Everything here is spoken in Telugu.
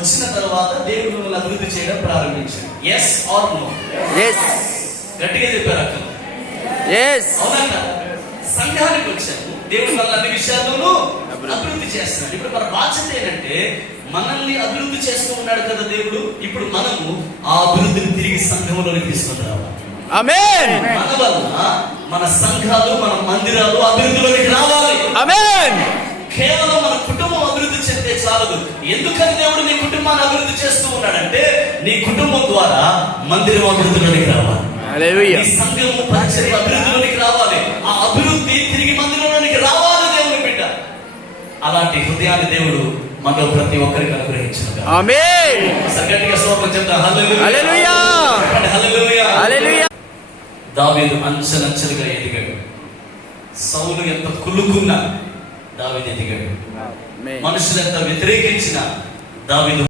వచ్చిన తర్వాత దేవుడు మిమ్మల్ని అభివృద్ధి చేయడం ప్రారంభించాడు. Yes or no? గట్టిగా చెప్పారు అక్కడ. అవునా? సంఘానికి వచ్చాము, దేవుడు మన అన్ని విషయాల్లోనూ అభివృద్ధి చేస్తున్నాడు. ఇప్పుడు మన బాధ్యత ఏంటంటే మనల్ని అభివృద్ధి చేస్తూ ఉన్నాడు కదా దేవుడు. ఇప్పుడు మనము ఆ అభివృద్ధిని తిరిగి సంఘంలోకి తీసుకుని రావాలి. ఆమేన్. మన వలన మన సంఘాలు, మన మందిరాలు అభివృద్ధిలోకి రావాలి. ఆమేన్. కేవలం మన కుటుంబం అభివృద్ధి చెందితే చాలదు. ఎందుకని దేవుడు నీ కుటుంబాన్ని అభివృద్ధి చేస్తూ ఉన్నాడంటే నీ కుటుంబం ద్వారా మందిరం అభివృద్ధిలోకి రావాలి. హల్లెలూయా. ఈ సంఘము పరిచర్య అభివృద్ధిలోకి రావాలి. ఆ అభివృద్ధి తిరిగి మందిరంలోనికి రావాలి. దేవుని బిడ్డ అలాంటి హృదయాన్ని దేవుడు మనలో ప్రతి ఒక్కరికి అనుగ్రహించును. ఆమేన్. గట్టిగా స్తోత్రం చెప్తాం. హల్లెలూయా. హల్లెలూయా. హల్లెలూయా. హల్లెలూయా. దావీదు అంచెలంచెలుగా ఎదిగాడు. సౌలు ఎంత కులుకున్నా దావీదు ఎదిగాడు. మనుషులు ఎంత వ్యతిరేకించినా దావీదు